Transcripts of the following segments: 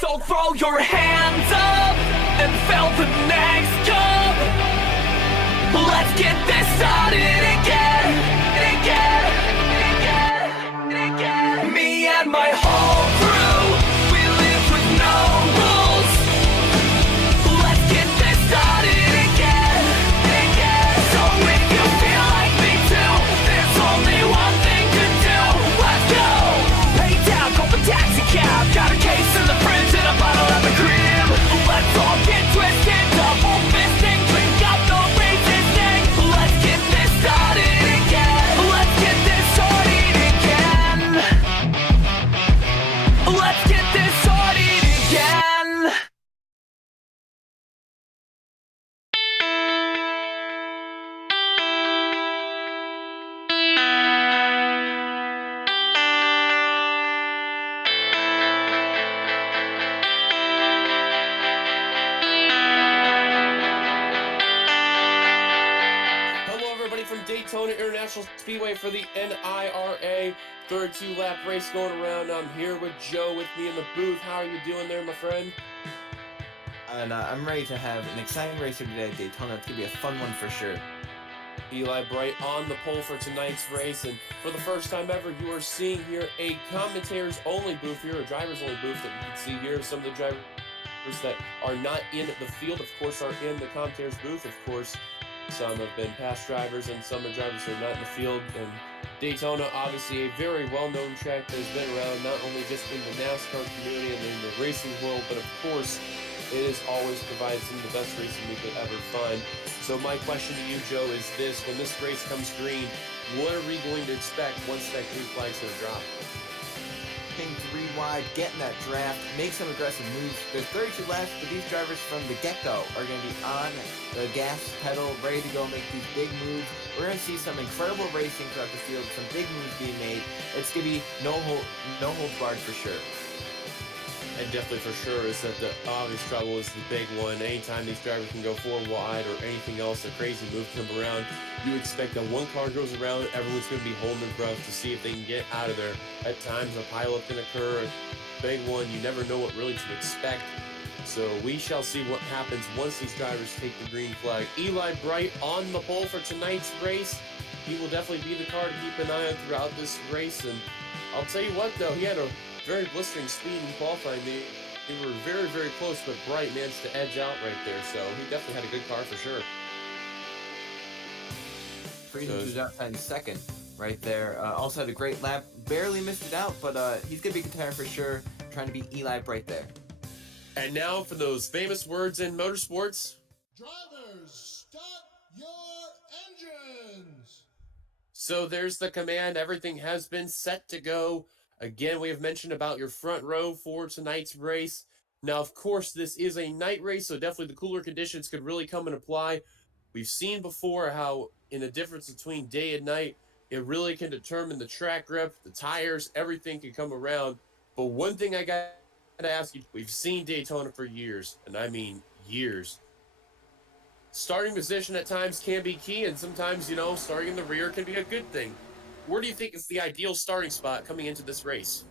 So throw your hands up and fill the next cup. Let's get this started again, Me and my whole crew, we live with no rules. Let's get this started again. So if you feel like me too, there's only one thing to do. Let's go. Pay down, call the taxi cab. Got a case in the fridge and a bottle at the crib. Let's all get twisted, double fisting, drink up the resisting. Let's get this started again. Let's get this started again. Let's get this started again. Hello, everybody from Daytona International Speedway for the NIRA third two-lap race going around. I'm here with Joe with me in the booth. How are you doing there, my friend? And I'm ready to have an exciting race here today at Daytona. It's going to be a fun one for sure. Eli Bright on the pole for tonight's race, and for the first time ever, you are seeing here a commentators-only booth here, a drivers-only booth that you can see here. Some of the drivers that are not in the field, of course, are in the commentators booth, of course. Some have been past drivers, and some are drivers who are not in the field. And Daytona, obviously, a very well-known track that has been around not only just in the NASCAR community and in the racing world, but of course, it has always provided some of the best racing we could ever find. So my question to you, Joe, is this: when this race comes green, what are we going to expect once that green flag's going to drop? Being 3 wide, getting that draft, make some aggressive moves. There's 32 laps, but these drivers from the get-go are going to be on the gas pedal, ready to go make these big moves. We're going to see some incredible racing throughout the field, some big moves being made. It's going to be no holds barred for sure. And definitely for sure is that the obvious trouble is the big one. Anytime these drivers can go 4 wide or anything else, a crazy move come around, you expect that one car goes around, everyone's going to be holding their breath to see if they can get out of there. At times a pileup can occur, a big one, you never know what really to expect. So we shall see what happens once these drivers take the green flag. Eli Bright on the pole for tonight's race. He will definitely be the car to keep an eye on throughout this race. And I'll tell you what, though, he had a very blistering speed in qualifying. They were very, very close, but Bright managed to edge out right there. So he definitely had a good car for sure. Freedom was outside in second right there. Also had a great lap. Barely missed it out, but he's going to be a contender for sure. Trying to be Eli Bright there. And now for those famous words in motorsports. Drivers, start your engines! So there's the command. Everything has been set to go. Again, we have mentioned about your front row for tonight's race. Now, of course, this is a night race, so definitely the cooler conditions could really come and apply. We've seen before how in the difference between day and night, it really can determine the track grip, the tires, everything can come around. But one thing I got to ask you, we've seen Daytona for years, and I mean years. Starting position at times can be key, and sometimes, starting in the rear can be a good thing. Where do you think is the ideal starting spot coming into this race?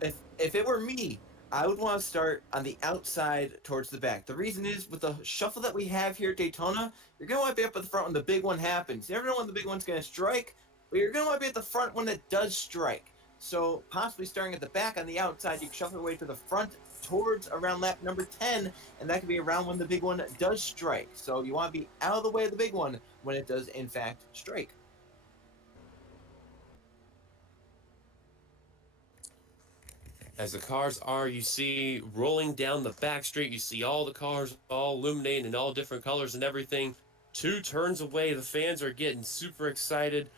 If it were me, I would want to start on the outside towards the back. The reason is, with the shuffle that we have here at Daytona, you're going to want to be up at the front when the big one happens. You never know when the big one's going to strike, but you're going to want to be at the front when it does strike. So possibly starting at the back on the outside, you can shuffle your way to the front towards around lap number 10, and that could be around when the big one does strike. So you want to be out of the way of the big one when it does, in fact, strike. As the cars are, you see, rolling down the back straight, you see all the cars all illuminating in all different colors and everything. 2 turns away, the fans are getting super excited.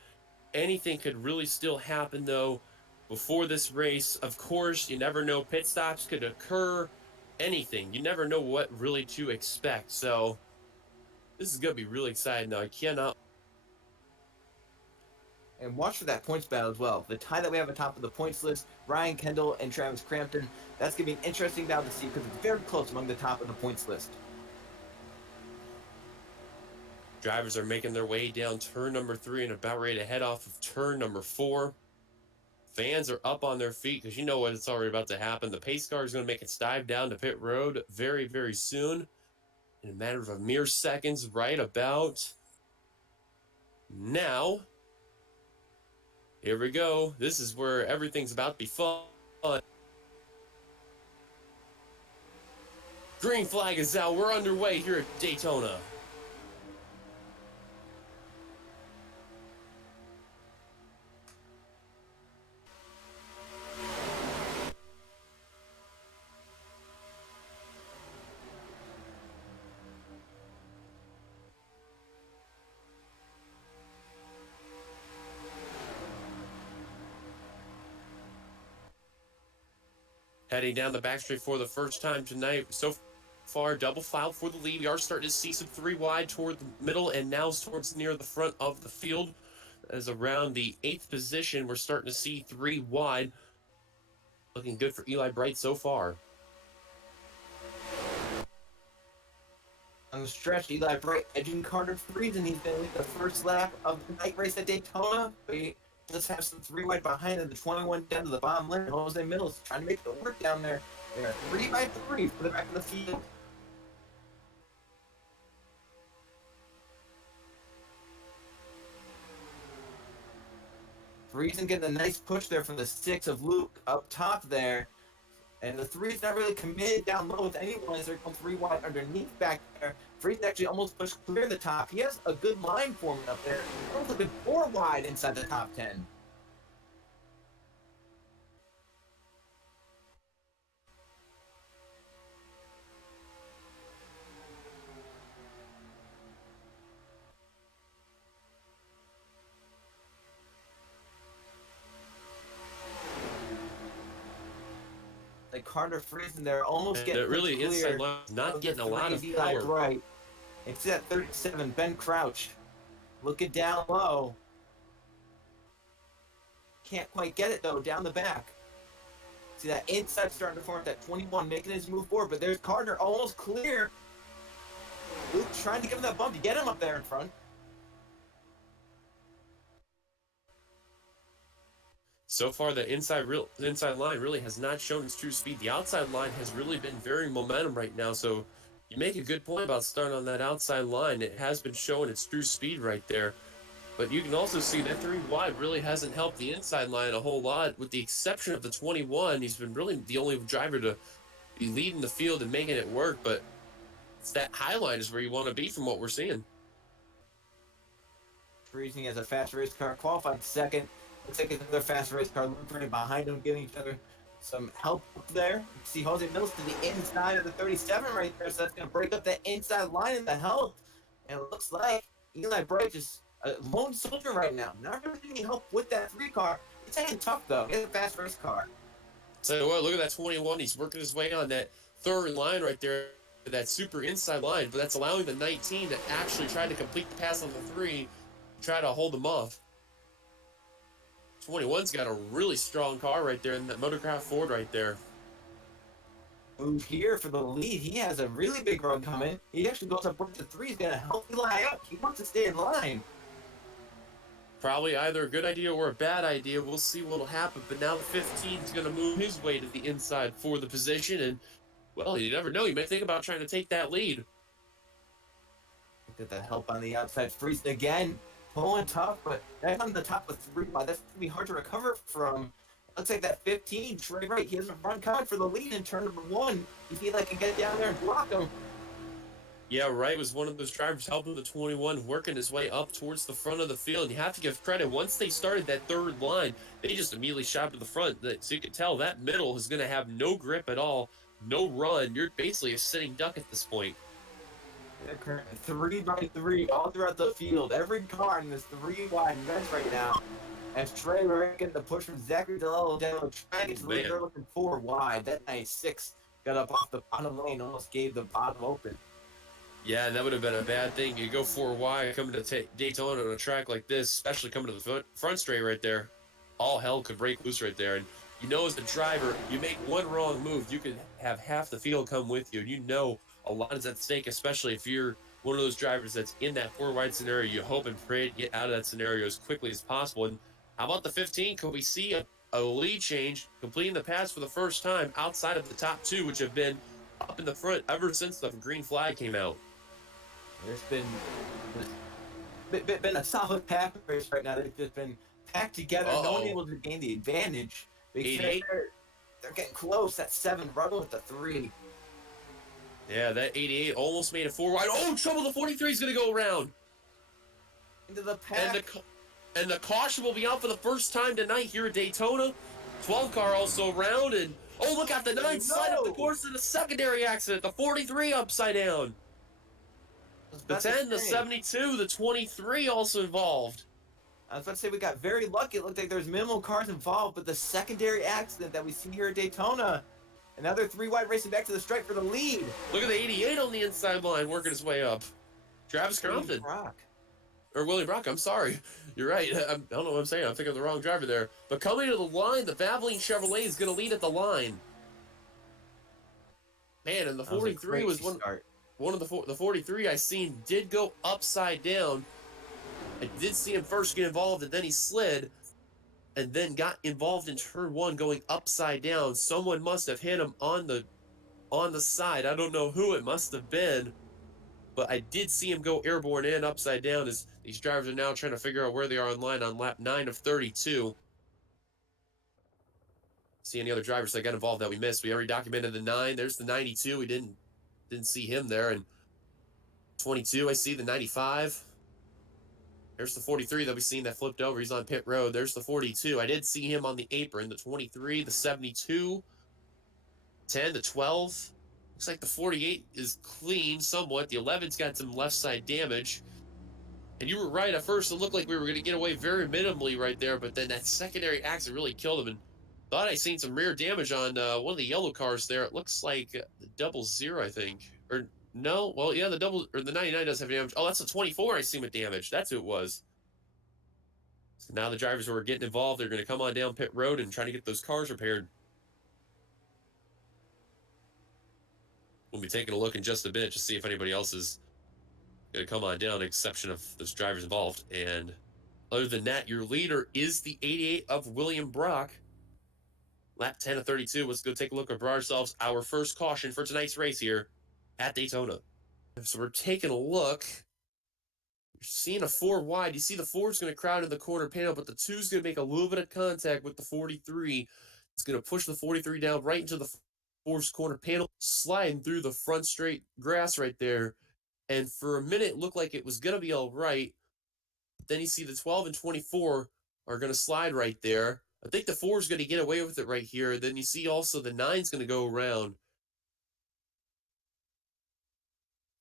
Anything could really still happen, though, before this race. Of course, you never know. Pit stops could occur. Anything. You never know what really to expect. So, this is going to be really exciting. Now, I cannot. And watch for that points battle as well. The tie that we have on top of the points list, Ryan Kendall and Travis Crampton, that's going to be an interesting battle to see because it's very close among the top of the points list. Drivers are making their way down turn number 3 and about ready to head off of turn number 4. Fans are up on their feet because you know what it's already about to happen. The pace car is going to make its dive down to pit road very, very soon. In a matter of a mere seconds, right about now. Here we go. This is where everything's about to be fun. Green flag is out. We're underway here at Daytona. Heading down the backstreet for the first time tonight. So far, double file for the lead. We are starting to see some 3 wide toward the middle and now towards near the front of the field. As around the 8th position, we're starting to see 3 wide. Looking good for Eli Bright so far. On the stretch, Eli Bright edging Carter Freeze, and he's been leading the first lap of the night race at Daytona. But let's have some 3 wide behind him. The 21 down to the bottom lane. Jose Mills trying to make it work down there. They're 3 by 3 for the back of the field. Friesen getting a nice push there from the 6 of Luke up top there. And the 3's not really committed down low with anyone as they're going 3 wide underneath back there. Friesen actually almost pushed clear the top. He has a good line forming up there. Almost a good 4 wide inside the top 10. Like Carter Friesen there almost getting really clear inside line, not getting a lot of Eli power. Bright. It's at 37, Ben Crouch. Looking down low. Can't quite get it though, down the back. See that inside starting to form that 21 making his move forward, but there's Carter almost clear. Luke trying to give him that bump to get him up there in front. So far, the inside line really has not shown its true speed. The outside line has really been very momentum right now. So you make a good point about starting on that outside line. It has been showing its true speed right there. But you can also see that 3 wide really hasn't helped the inside line a whole lot. With the exception of the 21, he's been really the only driver to be leading the field and making it work. But it's that high line is where you want to be from what we're seeing. Friesen has a fast race car qualified second. Looks like another fast race car running behind them, giving each other some help up there. You see Jose Mills to the inside of the 37 right there, so that's going to break up that inside line in the help. And it looks like Eli Bright just a lone soldier right now. Not really getting help with that 3 car. It's hanging tough though. It's a fast race car. So what? Look at that 21. He's working his way on that 3rd line right there, that super inside line. But that's allowing the 19 to actually try to complete the pass on the 3, try to hold him off. 21's got a really strong car right there in that Motorcraft Ford right there. Move here for the lead. He has a really big run coming. He actually goes up with the 3. He's going to help Eli up. He wants to stay in line. Probably either a good idea or a bad idea. We'll see what'll happen. But now the 15 is going to move his way to the inside for the position. And, well, you never know. You may think about trying to take that lead. Get the help on the outside. Friesen again. Pulling tough, but that's on the top of 3 wide. That's going to be hard to recover from. Looks like that 15, Trey Wright, he has a run coming for the lead in turn number 1. You feel like he can get down there and block him. Yeah, Wright was one of those drivers helping the 21, working his way up towards the front of the field. And you have to give credit. Once they started that 3rd line, they just immediately shot to the front. So you can tell that middle is going to have no grip at all, no run. You're basically a sitting duck at this point. 3 by 3 all throughout the field. Every car in this 3 wide mess right now. As Trey Wright getting the push from Zachary DeLello down the track. It's really they're looking 4 wide. That 96 got up off the bottom lane, almost gave the bottom open. Yeah, and that would have been a bad thing. You go 4 wide coming to Daytona on a track like this, especially coming to the front straight right there. All hell could break loose right there. And you know, as a driver, you make one wrong move, you could have half the field come with you. And you know a lot is at stake, especially if you're one of those drivers that's in that 4 wide scenario. You hope and pray to get out of that scenario as quickly as possible. And how about the 15? Could we see a lead change, completing the pass for the first time outside of the top two, which have been up in the front ever since the green flag came out. There's been a solid pack race right now. They've just been packed together. No one Uh-oh. able to gain the advantage. Because 88. they're getting close. That 7 running with the 3. Yeah, that 88 almost made it 4 wide. Oh, trouble! The 43 is going to go around. Into the pack. And the caution will be out for the first time tonight here at Daytona. 12 car also around, and oh, look out, the 9 slide up the course in a secondary accident. The 43 upside down. The 10, the 72, the 23 also involved. I was about to say we got very lucky. It looked like there's minimal cars involved, but the secondary accident that we see here at Daytona, another 3 wide racing back to the stripe for the lead. Look at the 88 on the inside line working his way up. Travis Crompton. Or William Brock, I'm sorry. You're right. I don't know what I'm saying. I'm thinking of the wrong driver there. But coming to the line, the Valvoline Chevrolet is going to lead at the line. Man, and the 43 was one of the 43 I seen did go upside down. I did see him first get involved, and then he slid, and then got involved in turn 1 going upside down. Someone must have hit him on the side. I don't know who it must have been, but I did see him go airborne and upside down as these drivers are now trying to figure out where they are on line on lap 9 of 32. See any other drivers that got involved that we missed? We already documented the 9. There's the 92. We didn't see him there. And 22, I see the 95. There's the 43 that we seen that flipped over. He's on pit road. There's the 42. I did see him on the apron. The 23, the 72, 10, the 12. Looks like the 48 is clean somewhat. The 11's got some left side damage. And you were right. At first, it looked like we were going to get away very minimally right there, but then that secondary accident really killed him. And thought I seen some rear damage on one of the yellow cars there. It looks like the 00, I think. Or no, well, yeah, the 99 does have damage. Oh, that's the 24 I seen with damage. That's who it was. So now the drivers who are getting involved, they're going to come on down pit road and try to get those cars repaired. We'll be taking a look in just a bit to see if anybody else is going to come on down, exception of those drivers involved. And other than that, your leader is the 88 of William Brock. Lap 10 of 32. Let's go take a look at ourselves our first caution for tonight's race here at Daytona. So we're taking a look. You're seeing a 4 wide. You see the 4 is going to crowd in the corner panel, but the 2 is going to make a little bit of contact with the 43. It's going to push the 43 down right into the 4's corner panel, sliding through the front straight grass right there. And for a minute, it looked like it was going to be all right. Then you see the 12 and 24 are going to slide right there. I think the 4 is going to get away with it right here. Then you see also the 9 is going to go around.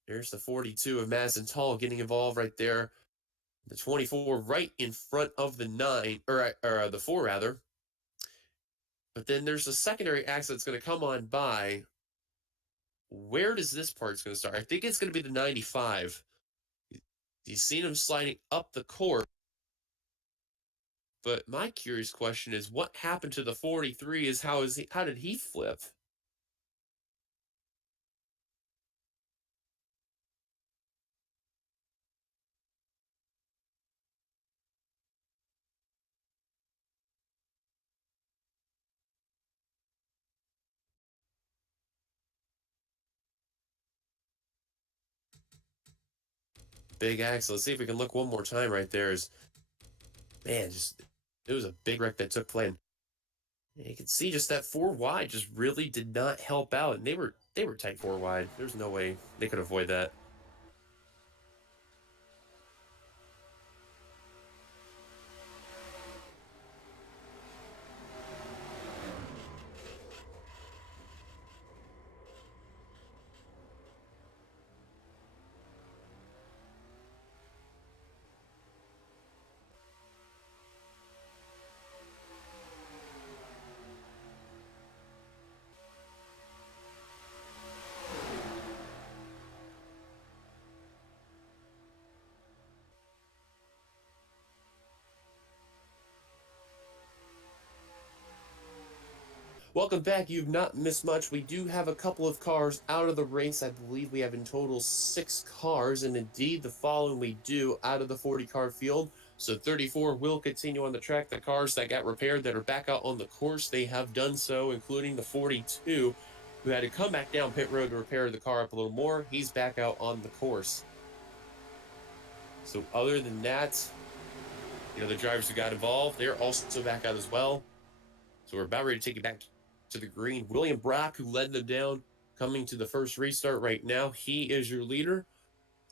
There's the 42 of Madison Tall getting involved right there. The 24 right in front of the 9, or the 4 rather. But then there's a secondary accident that's going to come on by. Where does this part's going to start? I think it's going to be the 95. You've seen him sliding up the course. But my curious question is, what happened to the 43? How did he flip? Big axle. Let's see if we can look one more time right there. Man, it was a big wreck that took place. You can see just that 4 wide just really did not help out, and they were tight 4 wide. There's no way they could avoid that. Welcome back. You've not missed much. We do have a couple of cars out of the race. I believe we have in total 6 cars, and indeed the following we do out of the 40 car field. So 34 will continue on the track. The cars that got repaired that are back out on the course, they have done so, including the 42, who had to come back down pit road to repair the car up a little more. He's back out on the course. So other than that, the drivers who got involved, they're also back out as well. So we're about ready to take it back to the green. William Brock, who led them down, coming to the first restart right now. He is your leader.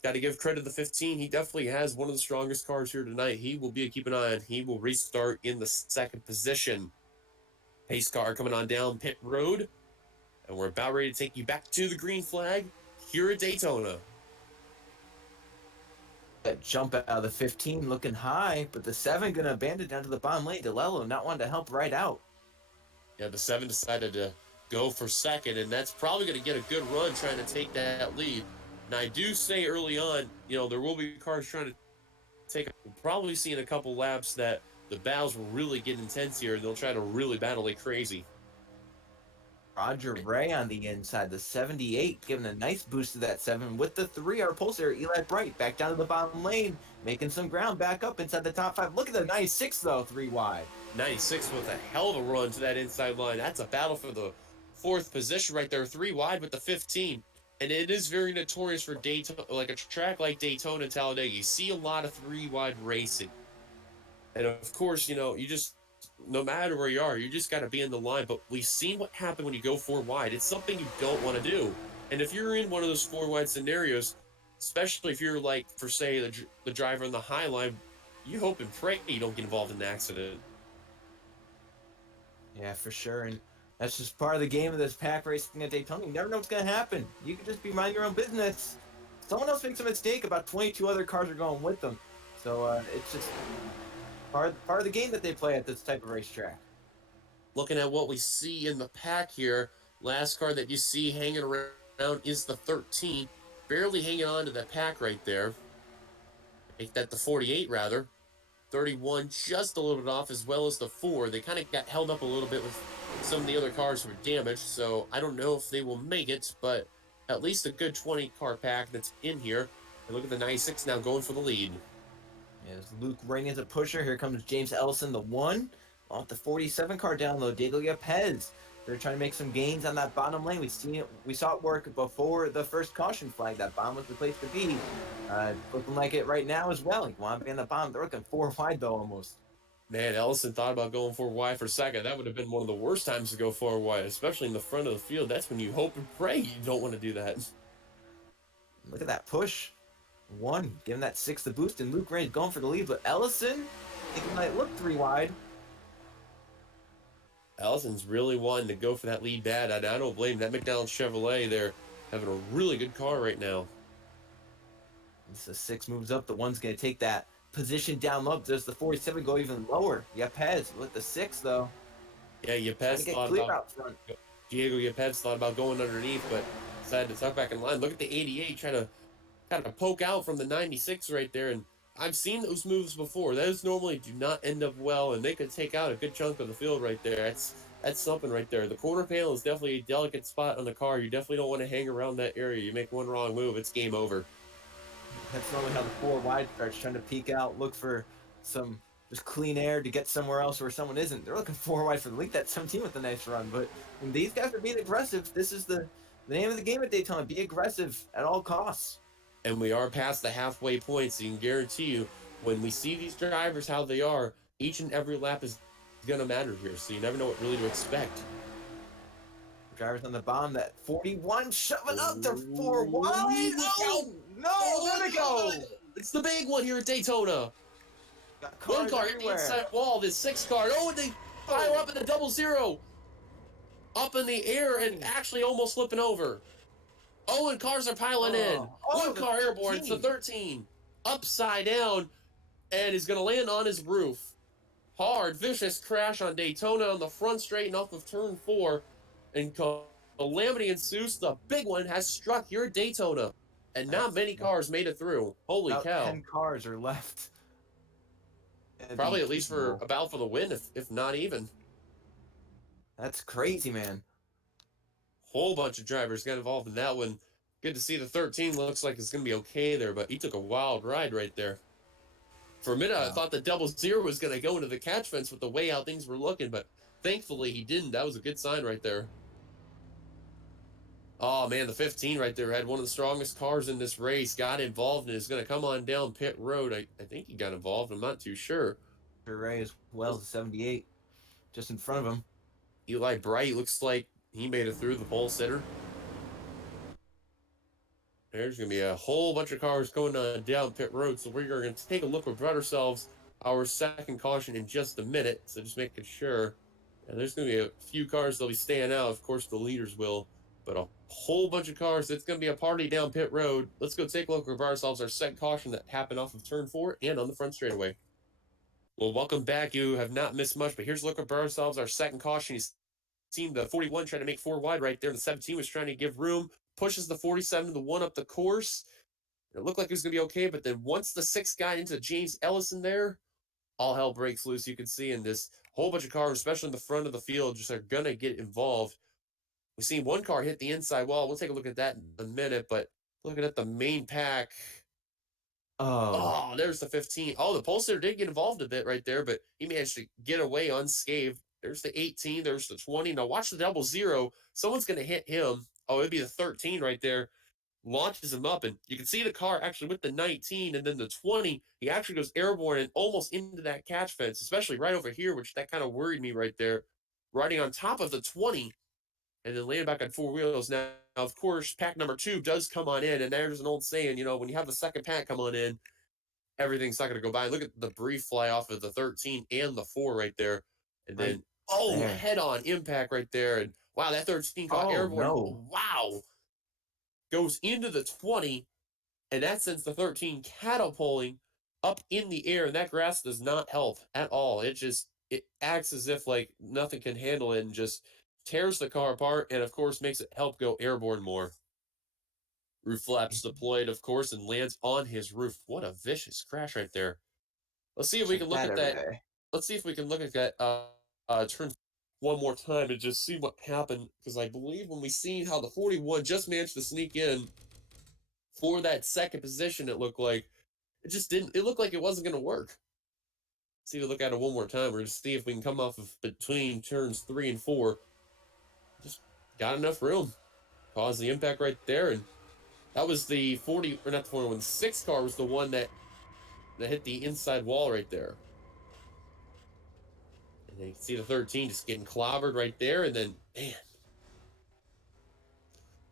Got to give credit to the 15. He definitely has one of the strongest cars here tonight. He will be a keep an eye on. He will restart in the second position. Pace car coming on down pit road. And we're about ready to take you back to the green flag here at Daytona. That jump out of the 15 looking high, but the 7 going to abandon down to the bottom lane. DeLello not wanting to help right out. Yeah, the 7 decided to go for second, and that's probably going to get a good run trying to take that lead. And I do say early on, there will be cars trying to take. We'll probably see in a couple laps that the battles will really get intense here, and they'll try to really battle like crazy. Roger Ray on the inside, the 78, giving a nice boost to that 7 with the 3. Our pulsar, Eli Bright, back down to the bottom lane, making some ground back up inside the top 5. Look at the 96, though, 3 wide. 96 with a hell of a run to that inside line. That's a battle for the 4th position right there, 3 wide with the 15. And it is very notorious for Daytona, like a track like Daytona and Talladega. You see a lot of 3 wide racing. And of course, you just, no matter where you are, you just got to be in the line. But we've seen what happened when you go 4 wide. It's something you don't want to do. And if you're in one of those 4 wide scenarios, especially if you're like, for say, the driver on the high line, you hope and pray you don't get involved in an accident. Yeah, for sure. And that's just part of the game of this pack racing at Daytona. You never know what's going to happen. You can just be minding your own business. Someone else makes a mistake, about 22 other cars are going with them. So it's just part of the game that they play at this type of racetrack. Looking at what we see in the pack here, last car that you see hanging around is the 13. Barely hanging on to that pack right there. Make that the 48, rather. 31 just a little bit off, as well as the 4. They kind of got held up a little bit with some of the other cars were damaged, so I don't know if they will make it, but at least a good 20 car pack that's in here. And look at the 96 now going for the lead. As Luke Rainey is a pusher, here comes James Ellison, the 1. Off the 47 car down low, Diego Yepez. They're trying to make some gains on that bottom lane. We saw it work before the first caution flag. That bottom was the place to be. Looking like it right now as well. You want to be in the bottom. They're looking 4 wide though, almost. Man, Ellison thought about going 4 wide for second. That would have been one of the worst times to go 4 wide, especially in the front of the field. That's when you hope and pray you don't want to do that. Look at that push. 1, giving that 6 the boost, and Luke Rainey going for the lead, but Ellison, thinking might look 3 wide. Ellison's really wanting to go for that lead bad. I don't blame that McDonald's Chevrolet. They're having a really good car right now. As the 6 moves up, the 1's going to take that position down low. Does the 47 go even lower? Yepez with the 6, though. Yeah, Yepez thought about Diego Yepez thought about going underneath, but decided to tuck back in line. Look at the 88 trying to kind of poke out from the 96 right there, and I've seen those moves before. Those normally do not end up well, and they could take out a good chunk of the field right there. That's something right there. The quarter panel is definitely a delicate spot on the car. You definitely don't want to hang around that area. You make one wrong move, it's game over. That's normally how the 4 wide starts, trying to peek out, look for some just clean air to get somewhere else where someone isn't. They're looking 4 wide for the lead. That 17 with a nice run, but when these guys are being aggressive, this is the name of the game at Daytona. Be aggressive at all costs. And we are past the halfway point, so you can guarantee you, when we see these drivers how they are, each and every lap is going to matter here, so you never know what really to expect. Drivers on the bottom, that 41 shoving up to 4 wide. Oh, no, there they go. It's the big one here at Daytona. One car hit the inside wall, this 6 car. Oh, and they fire up in the 00. Up in the air and actually almost flipping over. Oh, and cars are piling in. One car airborne, it's the 13. Upside down, and is going to land on his roof. Hard, vicious crash on Daytona on the front straight and off of turn 4. And calamity ensues. The big one has struck here at Daytona. And not many cars made it through. Holy cow. 10 cars are left. Probably at least for the win, if not even. That's crazy, man. Whole bunch of drivers got involved in that one. Good to see the 13 looks like it's going to be okay there, but he took a wild ride right there. For a minute, I thought the double zero was going to go into the catch fence with the way how things were looking, but thankfully he didn't. That was a good sign right there. Oh, man, the 15 right there had one of the strongest cars in this race, got involved, and is going to come on down pit road. I think he got involved. I'm not too sure. Ray as well as 78, just in front of him. Eli Bright looks like he made it through the pole sitter. There's going to be a whole bunch of cars going down pit road, so we're going to take a look at ourselves our second caution in just a minute, so just making sure. And there's going to be a few cars that'll be staying out. Of course, the leaders will, but a whole bunch of cars. It's going to be a party down pit road. Let's go take a look at ourselves our second caution that happened off of turn 4 and on the front straightaway. Well, welcome back. You have not missed much, but here's a look at ourselves our second caution. You seen the 41 trying to make 4 wide right there. The 17 was trying to give room, pushes the 47 to the 1 up the course. It looked like it was going to be okay, but then once the 6 got into James Ellison there, all hell breaks loose. You can see in this whole bunch of cars, especially in the front of the field, just are going to get involved. We've seen one car hit the inside wall. We'll take a look at that in a minute, but looking at the main pack. Oh, there's the 15. Oh, the pulsator did get involved a bit right there, but he managed to get away unscathed. There's the 18. There's the 20. Now watch the double zero. Someone's going to hit him. Oh, it'd be the 13 right there. Launches him up, and you can see the car actually with the 19 and then the 20. He actually goes airborne and almost into that catch fence, especially right over here, which that kind of worried me right there. Riding on top of the 20 and then landing back on 4 wheels. Now, of course, pack number 2 does come on in, and there's an old saying, you know, when you have the second pack come on in, everything's not going to go by. Look at the brief fly off of the 13 and the 4 right there. And then, head-on impact right there. And, wow, that 13 caught airborne. No. Wow. Goes into the 20, and that sends the 13 catapulting up in the air, and that grass does not help at all. It acts as if, like, nothing can handle it and just tears the car apart, and, of course, makes it help go airborne more. Roof flaps deployed, of course, and lands on his roof. What a vicious crash right there. Let's see if we can look at that. Let's see if we can look at that turn one more time and just see what happened, because I believe when we seen how the 41 just managed to sneak in for that second position, it looked like it looked like it wasn't going to work. See if we look at it one more time. We're going to see if we can come off of between turns 3 and 4. Just got enough room. Caused the impact right there, and that was the 40, or not the 41, the 6 car was the one that hit the inside wall right there. And then you can see the 13 just getting clobbered right there, and then, man,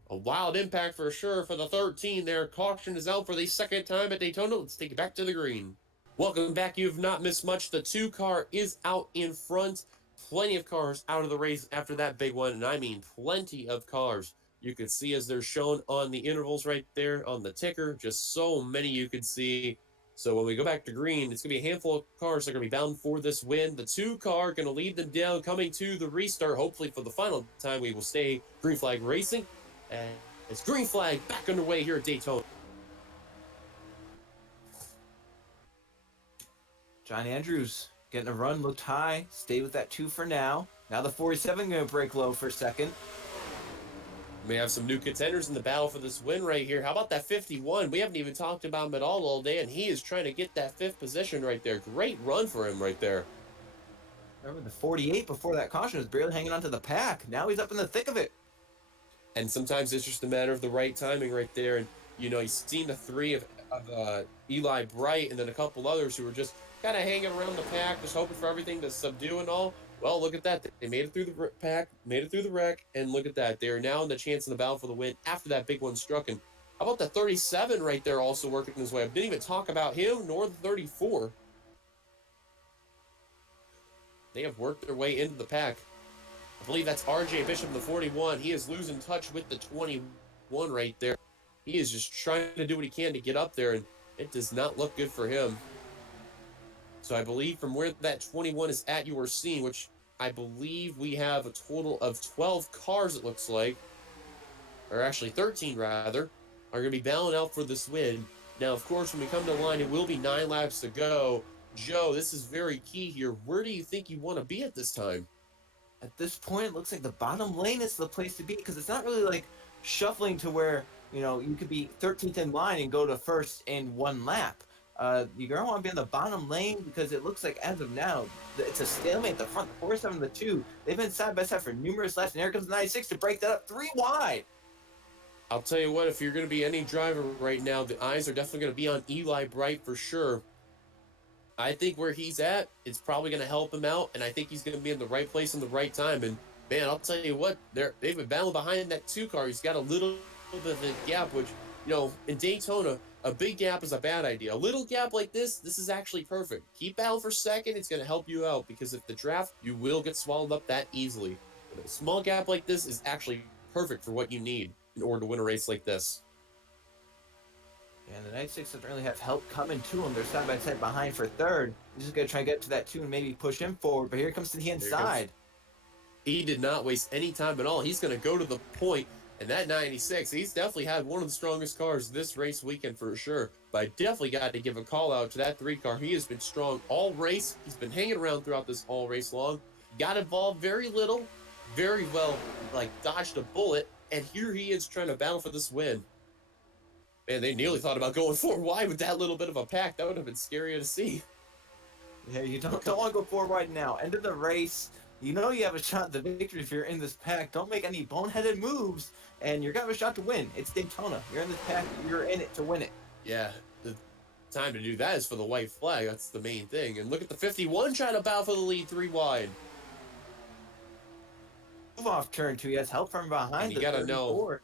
a wild impact for sure for the 13 there. Caution is out for the second time at Daytona. Let's take it back to the green. Welcome back. You've not missed much. The 2 car is out in front. Plenty of cars out of the race after that big one, and I mean plenty of cars. You can see as they're shown on the intervals right there on the ticker, just so many you can see. So when we go back to green, it's going to be a handful of cars that are going to be bound for this win. The 2 car going to lead them down coming to the restart. Hopefully for the final time, we will stay green flag racing. And it's green flag back underway here at Daytona. John Andrews getting a run, looked high, stayed with that 2 for now. Now the 47 going to break low for a second. We have some new contenders in the battle for this win right here. How about that 51? We haven't even talked about him at all day, and he is trying to get that 5th position right there. Great run for him right there. Remember the 48 before that caution was barely hanging onto the pack. Now he's up in the thick of it. And sometimes it's just a matter of the right timing right there. And, you know, he's seen the 3 of Eli Bright and then a couple others who were just kind of hanging around the pack, just hoping for everything to subdue and all. Well, look at that. They made it through the pack, made it through the wreck, and look at that. They are now in the chance in the battle for the win after that big one struck. And how about the 37 right there also working his way? I didn't even talk about him, nor the 34. They have worked their way into the pack. I believe that's RJ Bishop, the 41. He is losing touch with the 21 right there. He is just trying to do what he can to get up there, and it does not look good for him. So I believe from where that 21 is at, you are seeing, which I believe we have a total of 12 cars, it looks like, or actually 13 rather, are going to be battling out for this win. Now, of course, when we come to the line, it will be 9 laps to go. Joe, this is very key here. Where do you think you want to be at this time? At this point, it looks like the bottom lane is the place to be, because it's not really like shuffling to where, you know, you could be 13th in line and go to first in 1 lap. You're going to want to be on the bottom lane because it looks like as of now, it's a stalemate at the front, the 4-7 and the 2. They've been side by side for numerous laps, and here comes the 96 to break that up 3 wide. I'll tell you what, if you're going to be any driver right now, the eyes are definitely going to be on Eli Bright for sure. I think where he's at, it's probably going to help him out, and I think he's going to be in the right place in the right time. And man, I'll tell you what, they've been battling behind that 2 car. He's got a little bit of a gap, which, you know, in Daytona, a big gap is a bad idea. A little gap like this is actually perfect. Keep battling for second. It's going to help you out because if the draft, you will get swallowed up that easily. But a small gap like this is actually perfect for what you need in order to win a race like this. And the 96 doesn't really have help coming to him. They're side by side behind for third. He's just going to try to get to that 2 and maybe push him forward. But here comes to the inside. He did not waste any time at all. He's going to go to the point. And that 96, he's definitely had one of the strongest cars this race weekend for sure. But I definitely got to give a call out to that 3 car. He has been strong all race. He's been hanging around throughout this all race long. Got involved very little. Very well, like, dodged a bullet. And here he is trying to battle for this win. Man, they nearly thought about going 4 wide with that little bit of a pack. That would have been scarier to see. Yeah, you don't want to go 4 wide now. End of the race. You know you have a shot at the victory if you're in this pack. Don't make any boneheaded moves, and you're going to have a shot to win. It's Daytona. You're in this pack. You're in it to win it. Yeah, the time to do that is for the white flag. That's the main thing. And look at the 51 trying to battle for the lead 3 wide. Move off turn 2. He has help from behind. And you got to know.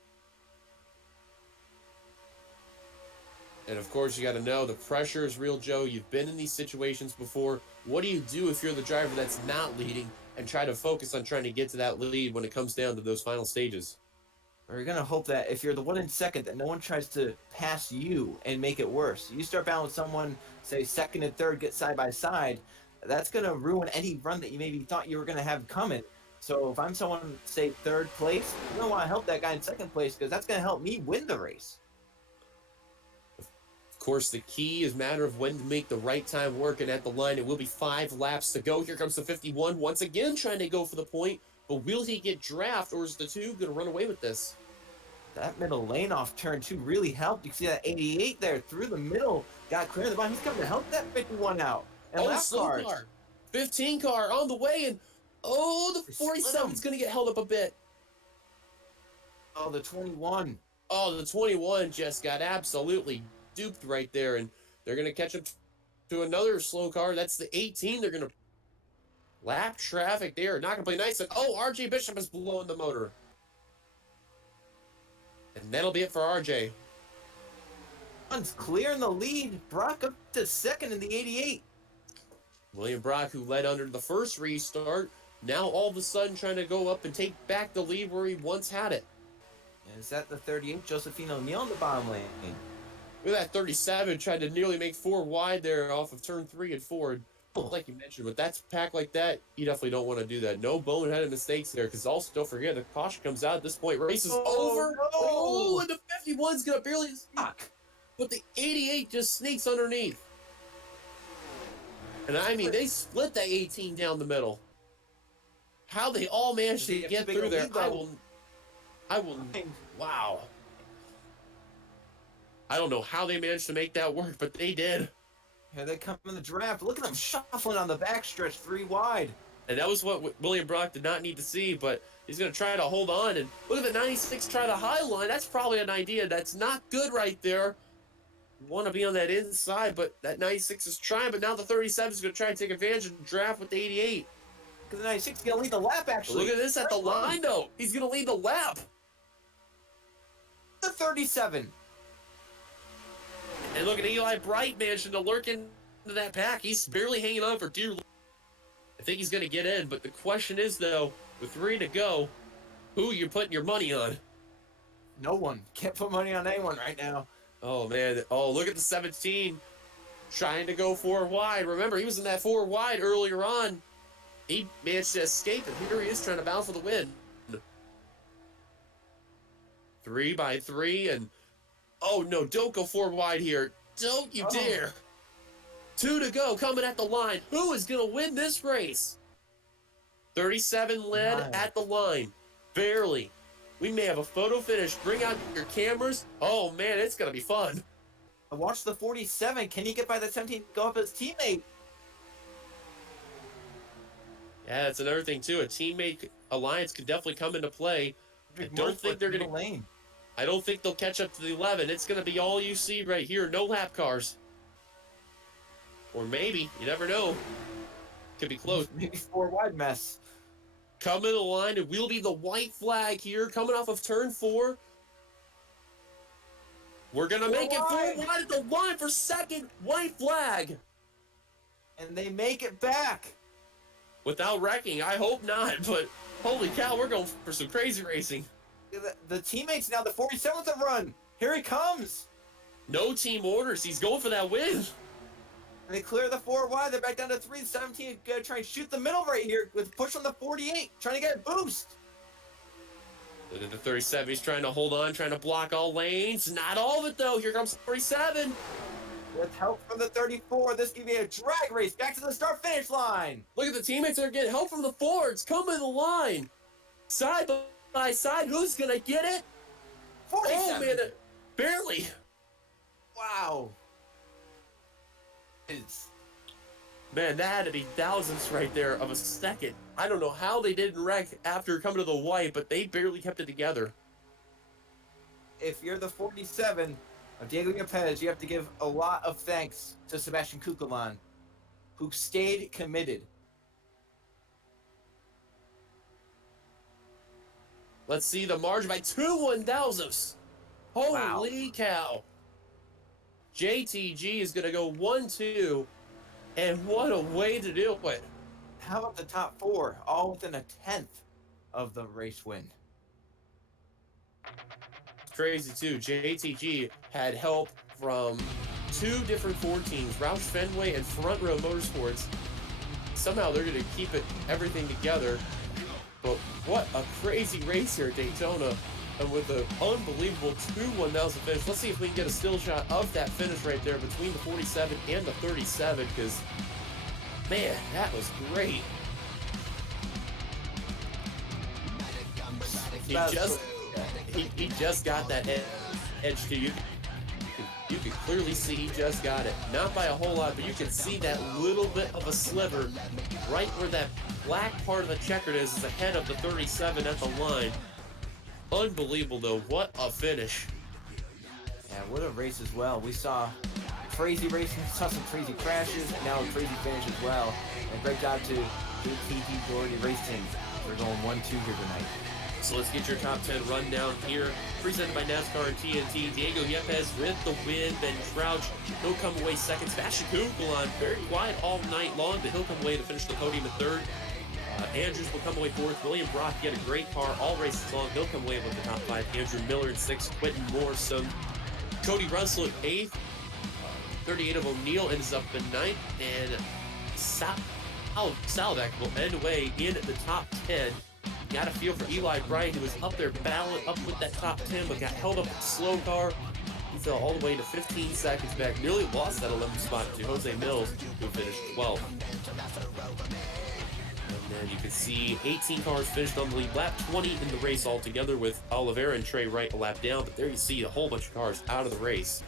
And of course, you got to know the pressure is real, Joe. You've been in these situations before. What do you do if you're the driver that's not leading and try to focus on trying to get to that lead when it comes down to those final stages? Or you're going to hope that if you're the one in second, that no one tries to pass you and make it worse. You start battling with someone, say second and third, get side by side. That's going to ruin any run that you maybe thought you were going to have coming. So if I'm someone, say third place, I'm going to want to help that guy in second place because that's going to help me win the race. Of course, the key is a matter of when to make the right time work, and at the line, it will be 5 laps to go. Here comes the 51, once again trying to go for the point, but will he get draft, or is the 2 going to run away with this? That middle lane off turn 2 really helped. You can see that 88 there through the middle, got clear of the bottom. He's coming to help that 51 out. And last slow car. 15 car on the way, and oh, the 47 is going to get held up a bit. Oh, the 21. Oh, the 21 just got absolutely duped right there, and they're going to catch up to another slow car. That's the 18. They're going to lap traffic there. Not going to play nice. And oh, RJ Bishop is blowing the motor. And that'll be it for RJ. One's clear in the lead. Brock up to second in the 88. William Brock, who led under the first restart, now all of a sudden trying to go up and take back the lead where he once had it. And is that the 38? Josephine O'Neill in the bottom lane. Look at that 37, tried to nearly make 4 wide there off of turn 3 and 4. Like you mentioned, with that pack like that, you definitely don't want to do that. No boneheaded mistakes there, because also don't forget, the caution comes out at this point. Race is over. No. Oh, and the 51's going to barely sneak. But the 88 just sneaks underneath. And I mean, they split that 18 down the middle. How they all managed to get through there, I will, wow. I don't know how they managed to make that work, but they did. Here they come in the draft. Look at them shuffling on the backstretch 3 wide. And that was what William Brock did not need to see, but he's going to try to hold on. And look at the 96 try to high line. That's probably an idea. That's not good right there. You want to be on that inside, but that 96 is trying. But now the 37 is going to try to take advantage and draft with the 88. Because the 96 is going to lead the lap, actually. Look at this at the line, though. He's going to lead the lap. The 37. And look at Eli Bright managing to lurk into that pack. He's barely hanging on for dear life. I think he's going to get in, but the question is, though, with 3 to go, who are you putting your money on? No one. Can't put money on anyone right now. Oh, man. Oh, look at the 17 trying to go 4 wide. Remember, he was in that 4 wide earlier on. He managed to escape, and here he is trying to battle for the win. 3 by 3, and oh, no, don't go 4 wide here. Don't you dare. 2 to go, coming at the line. Who is going to win this race? 37 led at the line. Barely. We may have a photo finish. Bring out your cameras. Oh, man, it's going to be fun. Watch the 47. Can he get by the 17? Go up his teammate. Yeah, that's another thing too. A teammate alliance could definitely come into play. I don't think they're gonna. Lane. I don't think they'll catch up to the 11. It's gonna be all you see right here. No lap cars. Or maybe, you never know. Could be close. Maybe 4 wide mess. Coming to the line, it will be the white flag here, coming off of turn 4. We're gonna make it 4 wide at the line for second. White flag. And they make it back. Without wrecking, I hope not, but holy cow, we're going for some crazy racing. The teammates now, the 47th to run. Here he comes. No team orders. He's going for that win. And they clear the 4 wide. They're back down to 3. 17 gonna try and shoot the middle right here with push on the 48, trying to get a boost. Look at the 37. He's trying to hold on, trying to block all lanes. Not all of it though. Here comes 47. With help from the 34, this could be a drag race back to the start-finish line. Look at the teammates that are getting help from the Fords. Coming to the line. Side by side. Who's going to get it? 47. Oh, man. Barely. Wow. Man, that had to be thousandths right there of a second. I don't know how they didn't wreck after coming to the white, but they barely kept it together. If you're the 47 of Diego Lopez, you have to give a lot of thanks to Sebastian Kukulan, who stayed committed. Let's see the margin by 2 1,000ths. Holy cow. JTG is going to go 1-2, and what a way to do it. How about the top 4, all within a 10th of the race win? Crazy too. JTG had help from 2 different Ford teams, Roush Fenway and Front Row Motorsports. Somehow they're going to keep everything together. But what a crazy race here at Daytona. And with an unbelievable 2 1,000 finish. Let's see if we can get a still shot of that finish right there between the 47 and the 37, because, man, that was great. He just got that edge to you. You can clearly see he just got it. Not by a whole lot, but you can see that little bit of a sliver right where that black part of the checkered is ahead of the 37 at the line. Unbelievable, though. What a finish. Yeah, what a race as well. We saw crazy racing, saw some crazy crashes, and now a crazy finish as well. And great job to JTG Doherty Race Team. We're going 1-2 here tonight. So let's get your top 10 rundown here. Presented by NASCAR and TNT. Diego Yepes with the win. Ben Crouch, he'll come away second. Sebastian Kukulan, very quiet all night long, but he'll come away to finish the podium at third. Andrews will come away fourth. William Brock, he had a great car all races long. He'll come away with the top 5. Andrew Miller in 6th. Quentin Morrison. Cody Russell at 8th. 38 of O'Neill ends up in 9th. And Salvac will end away in the top 10. Got a feel for Eli Bryant, who was up there battling up with that top 10, but got held up with the slow car. He fell all the way to 15 seconds back. Nearly lost that 11th spot to Jose Mills, who finished 12th. And then you can see 18 cars finished on the lead lap, 20 in the race altogether, with Oliveira and Trey Wright a lap down. But there you see a whole bunch of cars out of the race.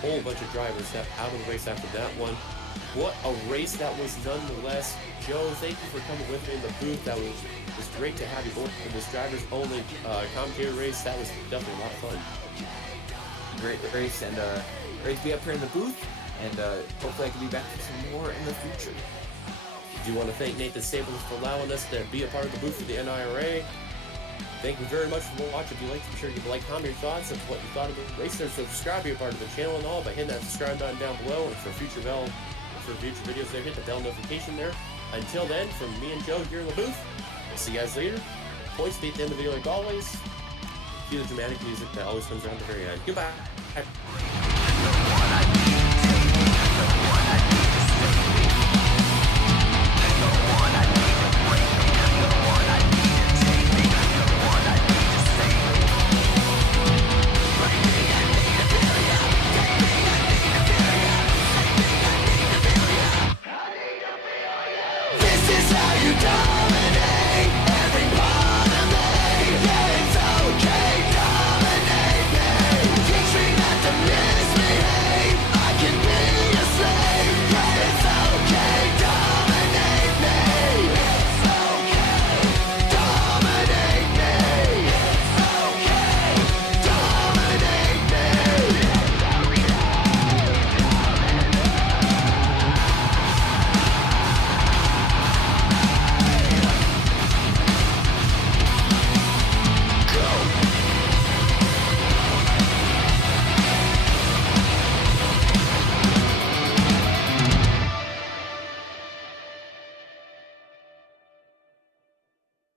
Whole bunch of drivers out of the race after that one. What a race that was nonetheless. Joe, thank you for coming with me in the booth. That was great to have you both in this drivers only commentator race. That was definitely a lot of fun. Great race, and great to be up here in the booth, and hopefully I can be back for some more in the future. I do want to thank Nathan Stapleton for allowing us to be a part of the booth for the NIRA. Thank you very much for watching. If you liked, be sure to give a like, comment your thoughts of what you thought of the race. Subscribe, be a part of the channel and all by hitting that subscribe button down below, and for future videos there, hit the bell notification there. Until then, from me and Joe here in the booth, we'll see you guys later. Points be at the end of the video like always. Cue the dramatic music that always comes around the very end. Goodbye.